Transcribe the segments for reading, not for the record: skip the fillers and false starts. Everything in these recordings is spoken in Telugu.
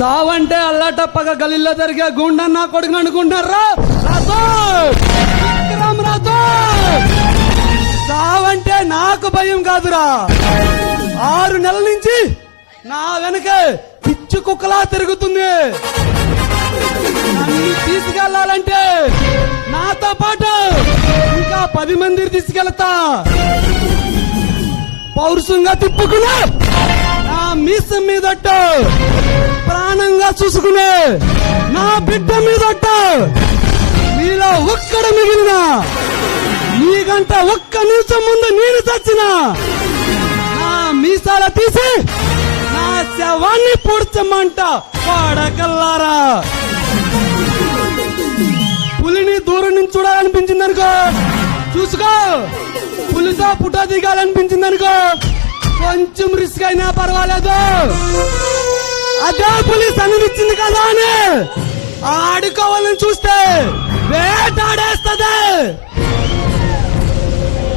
చావంటే అల్లాటప్పగా గలీల్లో జరిగే గుండన్న కొడుకు అనుకుంటున్నారా? చావంటే నాకు భయం కాదురా. 6 నెలల నుంచి నా వెనకే పిచ్చి కుక్కలా తిరుగుతుంది. నన్ను తీసుకెళ్లాలంటే నాతో పాటు ఇంకా 10 మందిని తీసుకెళ్తా. పౌరుషంగా తిప్పుకునే నా మీసం మీదట్టు, ప్రాణంగా చూసుకునే నా బిడ్డ మీదట్టు, మీలో ఒక్కడ మిగిలిన నీకంట ఒక్క నిమిషం ముందు నేను చచ్చిన నా మీసాల తీసి నా శవాన్ని పూడ్చమంట పడకల్లారా. పులిని దూరం నుంచి చూడాలనిపించిందనుకో చూసుకో, పులితో పుటో దిగాలనిపించిందనుకో కొంచెం రిస్క్ అయినా పర్వాలేదు. అదే పులి సన్నిధిచ్చింది కదా అని ఆడుకోవాలని చూస్తే వేటాడేస్తుంది.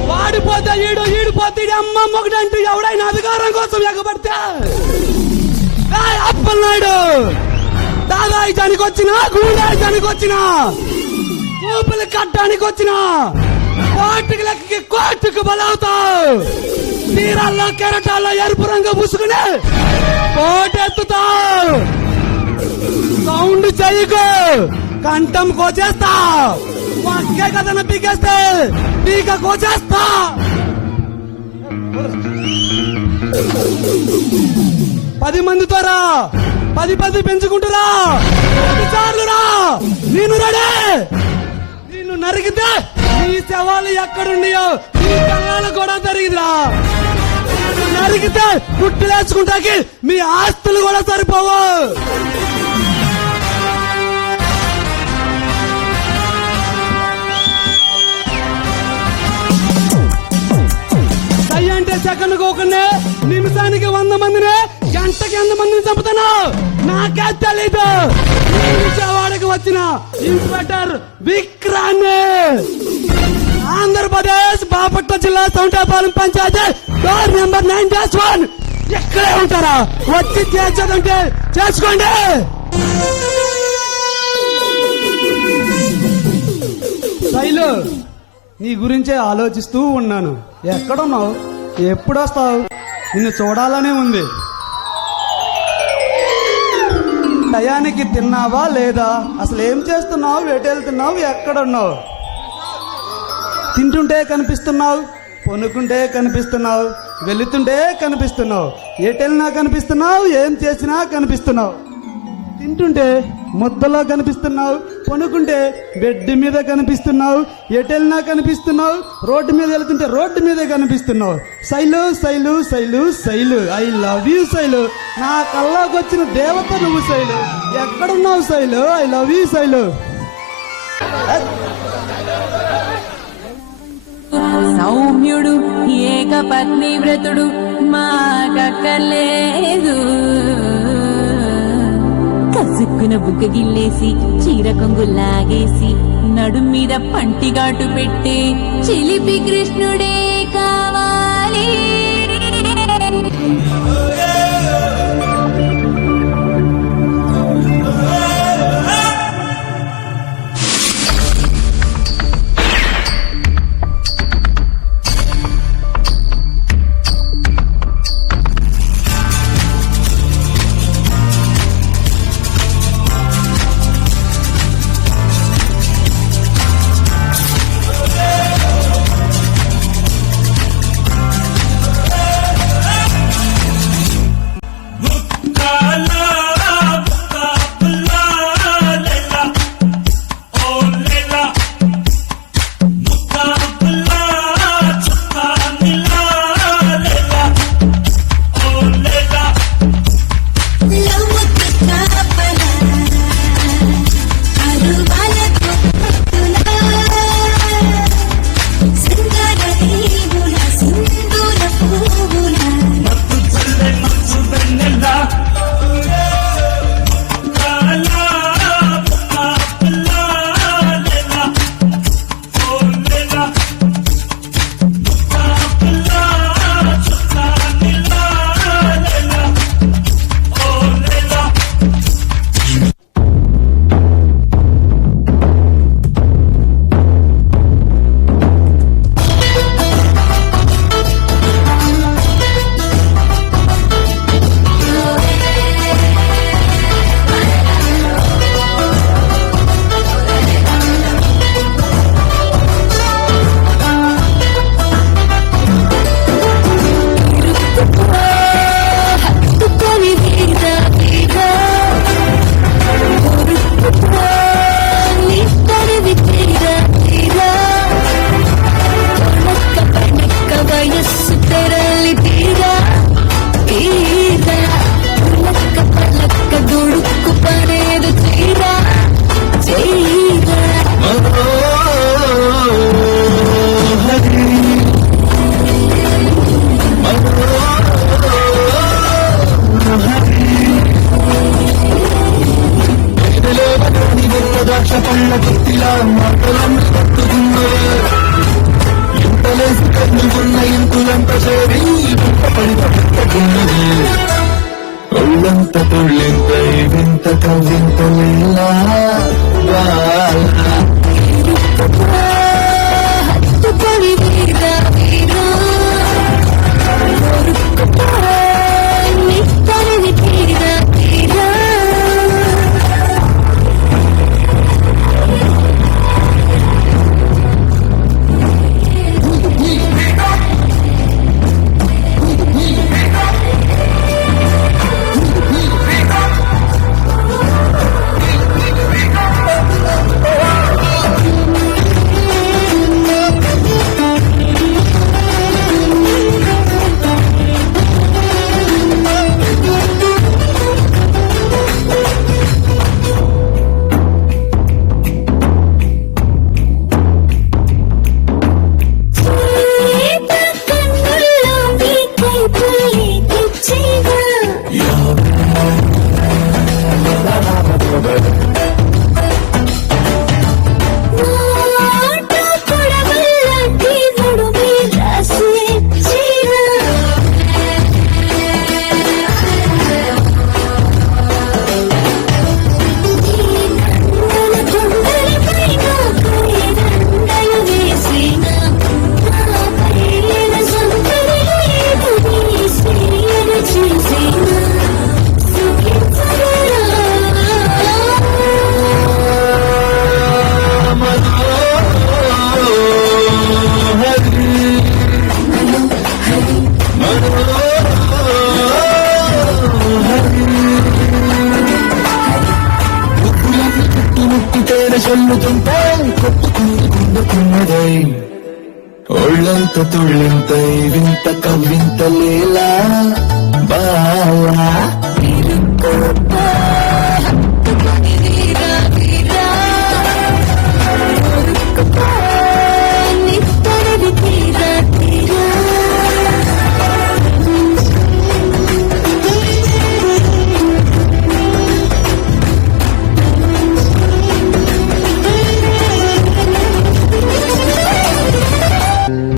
వాడిపోతే ఈడిపోతే అమ్మ మొగడంటూ ఎవడైనా అధికారం కోసం ఎగబడితే అప్పలనాయుడు దాదాయిటానికి వచ్చిన, గూడాయిటానికి వచ్చిన, కూపులు కట్టడానికి వచ్చిన కోర్టుకు లెక్కకి కోర్టుకు బలవుతావు. తీరాల్లో కెరటాల్లో ఎరుపు రంగు పూసుకుని కోటెత్తుతావు. సౌండ్ చేయకు, కంఠం కోచేస్తా. ఒకే కథను పీకేస్తే పీక కోచేస్తా. 10 మందితో రా, 10 పెంచుకుంటురా, 10 సార్లు రా. నేను రెడీ. నిన్ను నరికితే నీ శవాలు ఎక్కడున్నాయో నీ కళ్ళాలు కూడా జరిగిరా. నరికితే పుట్టులేసుకుంటాకి మీ ఆస్తులు కూడా సరిపోవు. సై అంటే సెకండ్ కోకనే, నిమిషానికి 100 మందిని, గంటకి 100 మందిని చంపుతాను. నాకే తెలీదు. విజయవాడకు వచ్చిన ఇన్స్పెక్టర్ విక్రాంత్, ఆంధ్రప్రదేశ్ బాపట్ల జిల్లా సౌంటాపాలెం పంచాయతీ డోర్ నెంబర్ 9-1. ఎక్కడే ఉంటారా? వచ్చి చేసేదంటే చేసుకోండి. శైలు, నీ గురించే ఆలోచిస్తూ ఉన్నాను. ఎక్కడున్నావు? ఎప్పుడొస్తావు? నిన్ను చూడాలనే ఉంది. టయానికి తిన్నావా లేదా? అసలు ఏం చేస్తున్నావు? ఎటు వెళ్తున్నావు? ఎక్కడున్నావు? తింటుంటే కనిపిస్తున్నావు, పొనుకుంటే కనిపిస్తున్నావు, వెళుతుంటే కనిపిస్తున్నావు, ఎటెళ్ళినా కనిపిస్తున్నావు, ఏం చేసినా కనిపిస్తున్నావు. తింటుంటే ముద్దలో కనిపిస్తున్నావు, పొనుకుంటే బెడ్ మీద కనిపిస్తున్నావు, ఎటెళ్ళినా కనిపిస్తున్నావు, రోడ్డు మీద వెళ్తుంటే రోడ్డు మీదే కనిపిస్తున్నావు. Sailu Sailu Sailu Sailu, I love you Sailu. నా కల్లోకి వచ్చిన దేవత నువ్వు శైలు. ఎక్కడున్నావు Sailu? I love you Sailu. సౌమ్యుడు ఏకపత్ని వ్రతుడు మాకక్కర్లేదు. కసుక్కున బుగ్గ గిల్లేసి చీర కొంగు లాగేసి నడుం మీద పంటిగాటు పెట్టే చిలిపి కృష్ణుడే కావాలి. ద్రాక్ష పళ్ళ గుర్తిలా మాటలను పట్టుకున్నవే ఇంతలేసి కన్నుకున్న ఇంతులంత చేరి పడి పట్టుకున్నది ఒళ్ళంత తొళ్ళింతై వింత కవింత లీలా చెల్లుతుంటే కొట్టుకుంటున్నదై ఒళ్ళంత తుళ్ళింతై వింత కవింత లీలా బాలా